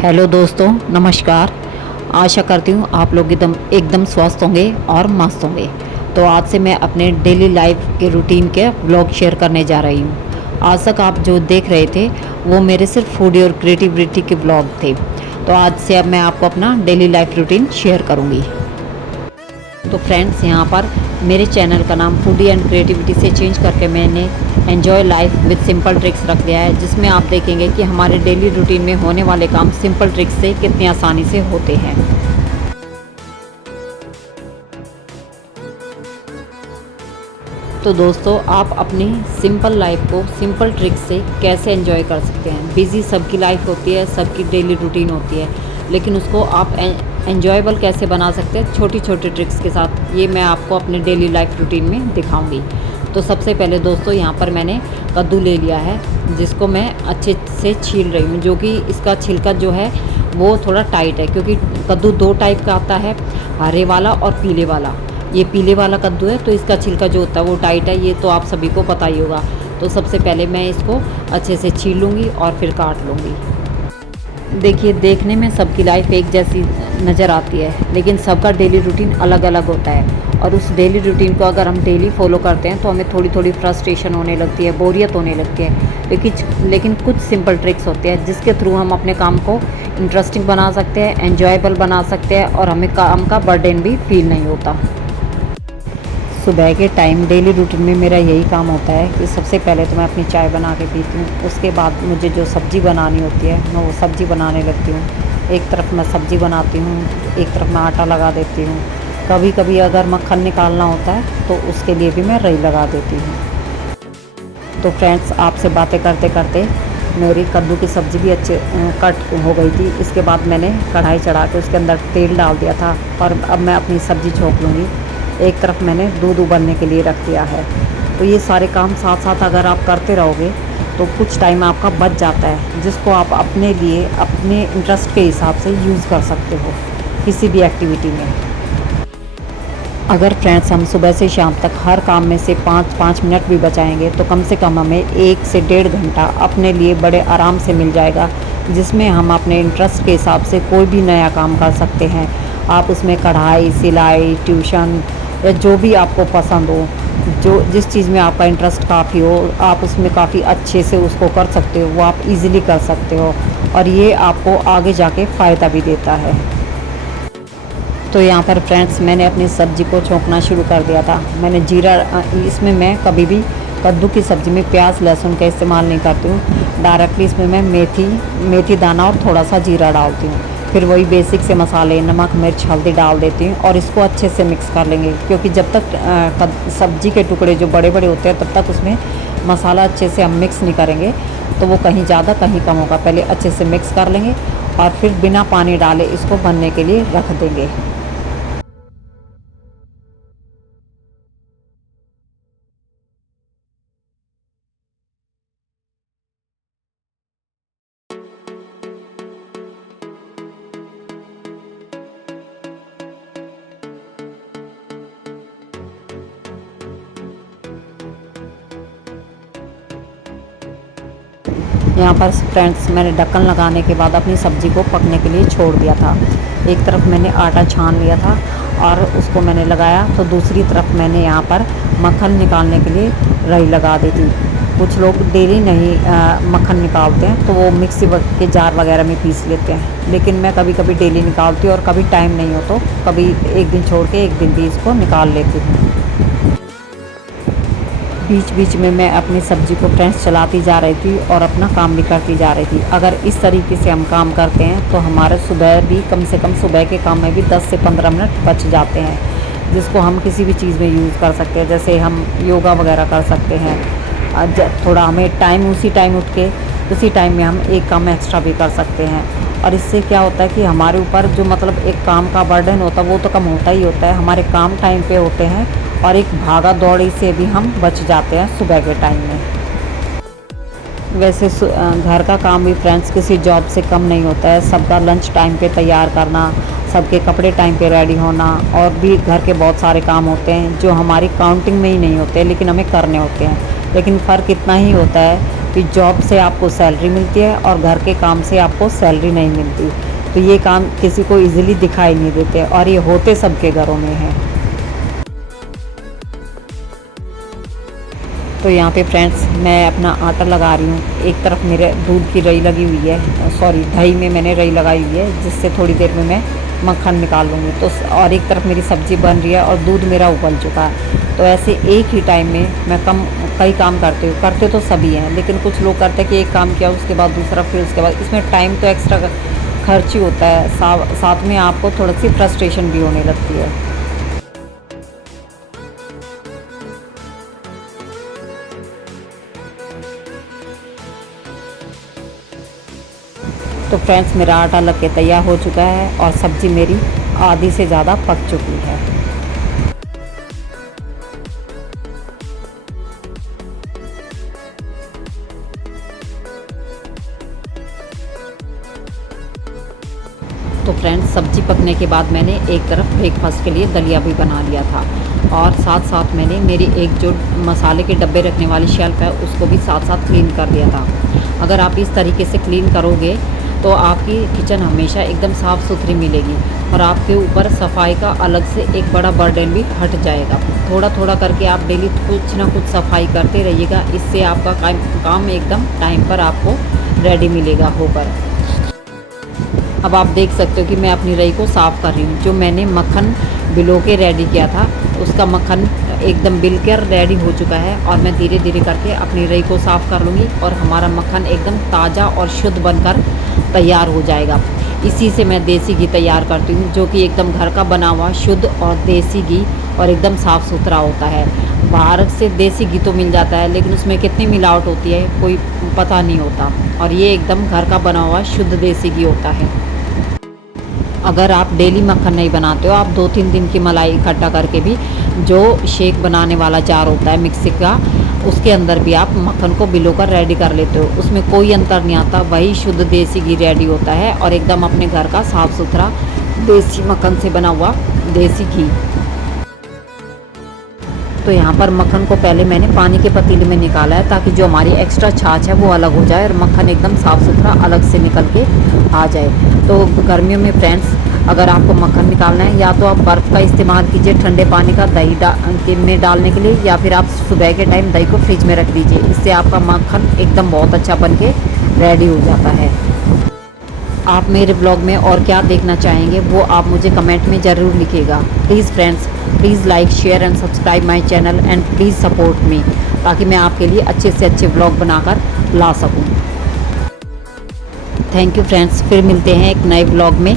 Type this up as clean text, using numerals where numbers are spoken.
Hello दोस्तों, नमस्कार। आशा करती हूँ आप लोग एकदम एकदम स्वस्थ होंगे और मस्त होंगे। तो आज से मैं अपने डेली लाइफ के रूटीन के व्लॉग शेयर करने जा रही हूँ। आज तक आप जो देख रहे थे वो मेरे सिर्फ फूडी और क्रिएटिविटी के व्लॉग थे। तो आज से अब मैं आपको अपना डेली लाइफ रूटीन शेयर करूँगी। तो फ्रेंड्स, यहाँ पर मेरे चैनल का नाम फूडी एंड क्रिएटिविटी से चेंज करके मैंने enjoy life with simple tricks रख दिया है, जिसमें आप देखेंगे कि हमारे डेली रूटीन में होने वाले काम सिंपल ट्रिक्स से कितनी आसानी से होते हैं। तो दोस्तों, आप अपनी सिंपल लाइफ को सिंपल ट्रिक्स से कैसे एंजॉय कर सकते हैं। बिज़ी सबकी लाइफ होती है, सबकी डेली रूटीन होती है, लेकिन उसको आप एंजॉयबल कैसे बना सकते हैं छोटी छोटी ट्रिक्स के साथ, ये मैं आपको अपने डेली लाइफ रूटीन में दिखाऊंगी। तो सबसे पहले दोस्तों, यहाँ पर मैंने कद्दू ले लिया है, जिसको मैं अच्छे से छील रही हूँ। जो कि इसका छिलका जो है वो थोड़ा टाइट है, क्योंकि कद्दू दो टाइप का आता है, हरे वाला और पीले वाला। ये पीले वाला कद्दू है, तो इसका छिलका जो होता है वो टाइट है, ये तो आप सभी को पता ही होगा। तो सबसे पहले मैं इसको अच्छे से छील लूँगी और फिर काट लूँगी। देखिए, देखने में सबकी लाइफ एक जैसी नज़र आती है, लेकिन सबका डेली रूटीन अलग अलग होता है। और उस डेली रूटीन को अगर हम डेली फॉलो करते हैं तो हमें थोड़ी थोड़ी फ्रस्ट्रेशन होने लगती है, बोरियत होने लगती है। लेकिन कुछ सिंपल ट्रिक्स होते हैं जिसके थ्रू हम अपने काम को इंटरेस्टिंग बना सकते हैं, एन्जॉयबल बना सकते हैं, और हमें काम का बर्डन भी फील नहीं होता। सुबह के टाइम डेली रूटीन में मेरा यही काम होता है कि सबसे पहले तो मैं अपनी चाय बना के पीती हूँ। उसके बाद मुझे जो सब्ज़ी बनानी होती है मैं वो सब्ज़ी बनाने लगती हूँ। एक तरफ मैं सब्ज़ी बनाती हूँ, एक तरफ मैं आटा लगा देती हूँ। कभी कभी अगर मक्खन निकालना होता है तो उसके लिए भी मैं रई लगा देती हूँ। तो फ्रेंड्स, आपसे बातें करते करते मेरी कद्दू की सब्ज़ी भी अच्छे कट हो गई थी। इसके बाद मैंने कढ़ाई चढ़ा के उसके अंदर तेल डाल दिया था, और अब मैं अपनी सब्ज़ी झोंक लूँगी। एक तरफ मैंने दूध उबलने के लिए रख दिया है। तो ये सारे काम साथ साथ अगर आप करते रहोगे तो कुछ टाइम आपका बच जाता है, जिसको आप अपने लिए अपने इंटरेस्ट के हिसाब से यूज़ कर सकते हो किसी भी एक्टिविटी में। अगर फ्रेंड्स, हम सुबह से शाम तक हर काम में से 5-5 मिनट भी बचाएंगे तो कम से कम हमें 1 से 1.5 घंटा अपने लिए बड़े आराम से मिल जाएगा, जिसमें हम अपने इंटरेस्ट के हिसाब से कोई भी नया काम कर सकते हैं। आप उसमें कढ़ाई, सिलाई, ट्यूशन या जो भी आपको पसंद हो, जो जिस चीज़ में आपका इंटरेस्ट काफ़ी हो, आप उसमें काफ़ी अच्छे से उसको कर सकते हो, वो आप इजीली कर सकते हो, और ये आपको आगे जाके फ़ायदा भी देता है। तो यहाँ पर फ्रेंड्स, मैंने अपनी सब्ज़ी को छौंकना शुरू कर दिया था। मैंने जीरा, इसमें मैं कभी भी कद्दू की सब्ज़ी में प्याज लहसुन का इस्तेमाल नहीं करती हूँ। डायरेक्टली इसमें मैं मेथी दाना और थोड़ा सा जीरा डालती हूँ। फिर वही बेसिक से मसाले, नमक, मिर्च, हल्दी डाल देती हूँ, और इसको अच्छे से मिक्स कर लेंगे, क्योंकि जब तक सब्ज़ी के टुकड़े जो बड़े बड़े होते हैं तब तक उसमें मसाला अच्छे से हम मिक्स नहीं करेंगे, तो वो कहीं ज़्यादा कहीं कम होगा। पहले अच्छे से मिक्स कर लेंगे और फिर बिना पानी डाले इसको बनने के लिए रख देंगे। यहाँ पर फ्रेंड्स, मैंने ढक्कन लगाने के बाद अपनी सब्ज़ी को पकने के लिए छोड़ दिया था। एक तरफ मैंने आटा छान लिया था और उसको मैंने लगाया, तो दूसरी तरफ मैंने यहाँ पर मक्खन निकालने के लिए रई लगा दी थी। कुछ लोग डेली नहीं मक्खन निकालते हैं, तो वो मिक्सी के जार वगैरह में पीस लेते हैं, लेकिन मैं कभी कभी डेली निकालती हूँ, और कभी टाइम नहीं हो तो कभी एक दिन छोड़ के एक दिन भी इसको निकाल लेती हूँ। बीच बीच में मैं अपनी सब्ज़ी को फ्रेंड्स चलाती जा रही थी और अपना काम भी करती जा रही थी। अगर इस तरीके से हम काम करते हैं तो हमारे सुबह भी कम से कम सुबह के काम में भी 10 से 15 मिनट बच जाते हैं, जिसको हम किसी भी चीज़ में यूज़ कर सकते हैं। जैसे हम योगा वगैरह कर सकते हैं। थोड़ा हमें टाइम, उसी टाइम उठ के उसी टाइम में हम एक काम एक्स्ट्रा भी कर सकते हैं। और इससे क्या होता है कि हमारे ऊपर जो मतलब एक काम का बर्डन होता है वो तो कम होता ही होता है, हमारे काम टाइम पे होते हैं, और एक भागा दौड़ी से भी हम बच जाते हैं सुबह के टाइम में। वैसे घर का काम भी फ्रेंड्स किसी जॉब से कम नहीं होता है। सबका लंच टाइम पे तैयार करना, सबके कपड़े टाइम पे रेडी होना, और भी घर के बहुत सारे काम होते हैं जो हमारी काउंटिंग में ही नहीं होते, लेकिन हमें करने होते हैं। लेकिन फ़र्क इतना ही होता है कि जॉब से आपको सैलरी मिलती है और घर के काम से आपको सैलरी नहीं मिलती। तो ये काम किसी को इजीली दिखाई नहीं देते और ये होते सबके घरों में है। तो यहाँ पे फ्रेंड्स मैं अपना आटा लगा रही हूँ। एक तरफ मेरे दूध की रई लगी हुई है, सॉरी दही में मैंने रई लगाई हुई है, जिससे थोड़ी देर में मैं मक्खन निकाल लूँगी। तो और एक तरफ मेरी सब्ज़ी बन रही है और दूध मेरा उबल चुका है। तो ऐसे एक ही टाइम में मैं कई काम करते तो सभी हैं, लेकिन कुछ लोग करते हैं कि एक काम किया उसके बाद दूसरा, फिर उसके बाद। इसमें टाइम तो एक्स्ट्रा खर्च ही होता है, साथ में आपको थोड़ी सी फ्रस्ट्रेशन भी होने लगती है। तो फ्रेंड्स मेरा आटा लग के तैयार हो चुका है और सब्ज़ी मेरी आधी से ज़्यादा पक चुकी है। तो फ्रेंड्स सब्ज़ी पकने के बाद मैंने एक तरफ ब्रेकफास्ट के लिए दलिया भी बना लिया था और साथ साथ मैंने मेरी एक जो मसाले के डब्बे रखने वाली शेल्फ़ है उसको भी साथ साथ क्लीन कर दिया था। अगर आप इस तरीके से क्लीन करोगे तो आपकी किचन हमेशा एकदम साफ़ सुथरी मिलेगी और आपके ऊपर सफाई का अलग से एक बड़ा बर्डन भी हट जाएगा। थोड़ा थोड़ा करके आप डेली कुछ ना कुछ सफाई करते रहिएगा, इससे आपका काम एकदम टाइम पर आपको रेडी मिलेगा होकर। अब आप देख सकते हो कि मैं अपनी रई को साफ़ कर रही हूँ। जो मैंने मक्खन बिलो के रेडी किया था उसका मक्खन एकदम बिल कर रेडी हो चुका है और मैं धीरे धीरे करके अपनी रई को साफ़ कर लूँगी और हमारा मक्खन एकदम ताज़ा और शुद्ध बनकर तैयार हो जाएगा। इसी से मैं देसी घी तैयार करती हूँ, जो कि एकदम घर का बना हुआ शुद्ध और देसी घी और एकदम साफ़ सुथरा होता है। बाहर से देसी घी तो मिल जाता है, लेकिन उसमें कितनी मिलावट होती है कोई पता नहीं होता, और ये एकदम घर का बना हुआ शुद्ध देसी घी होता है। अगर आप डेली मक्खन नहीं बनाते हो, आप 2-3 दिन की मलाई इकट्ठा करके भी जो शेक बनाने वाला जार होता है मिक्सी का, उसके अंदर भी आप मक्खन को भिगो कर रेडी कर लेते हो। उसमें कोई अंतर नहीं आता, वही शुद्ध देसी घी रेडी होता है और एकदम अपने घर का साफ़ सुथरा देसी मक्खन से बना हुआ देसी घी। तो यहाँ पर मक्खन को पहले मैंने पानी के पतीले में निकाला है ताकि जो हमारी एक्स्ट्रा छाछ है वो अलग हो जाए और मक्खन एकदम साफ़ सुथरा अलग से निकल के आ जाए। तो गर्मियों में फ्रेंड्स अगर आपको मक्खन निकालना है, या तो आप बर्फ़ का इस्तेमाल कीजिए ठंडे पानी का दही में डालने के लिए, या फिर आप सुबह के टाइम दही को फ्रिज में रख दीजिए। इससे आपका मक्खन एकदम बहुत अच्छा बन के रेडी हो जाता है। आप मेरे ब्लॉग में और क्या देखना चाहेंगे वो आप मुझे कमेंट में ज़रूर लिखिएगा। Please friends, please like share and subscribe my channel and please support me, ताकि मैं आपके लिए अच्छे से अच्छे ब्लॉग बनाकर ला सकूं। थैंक यू फ्रेंड्स, फिर मिलते हैं एक नए ब्लॉग में।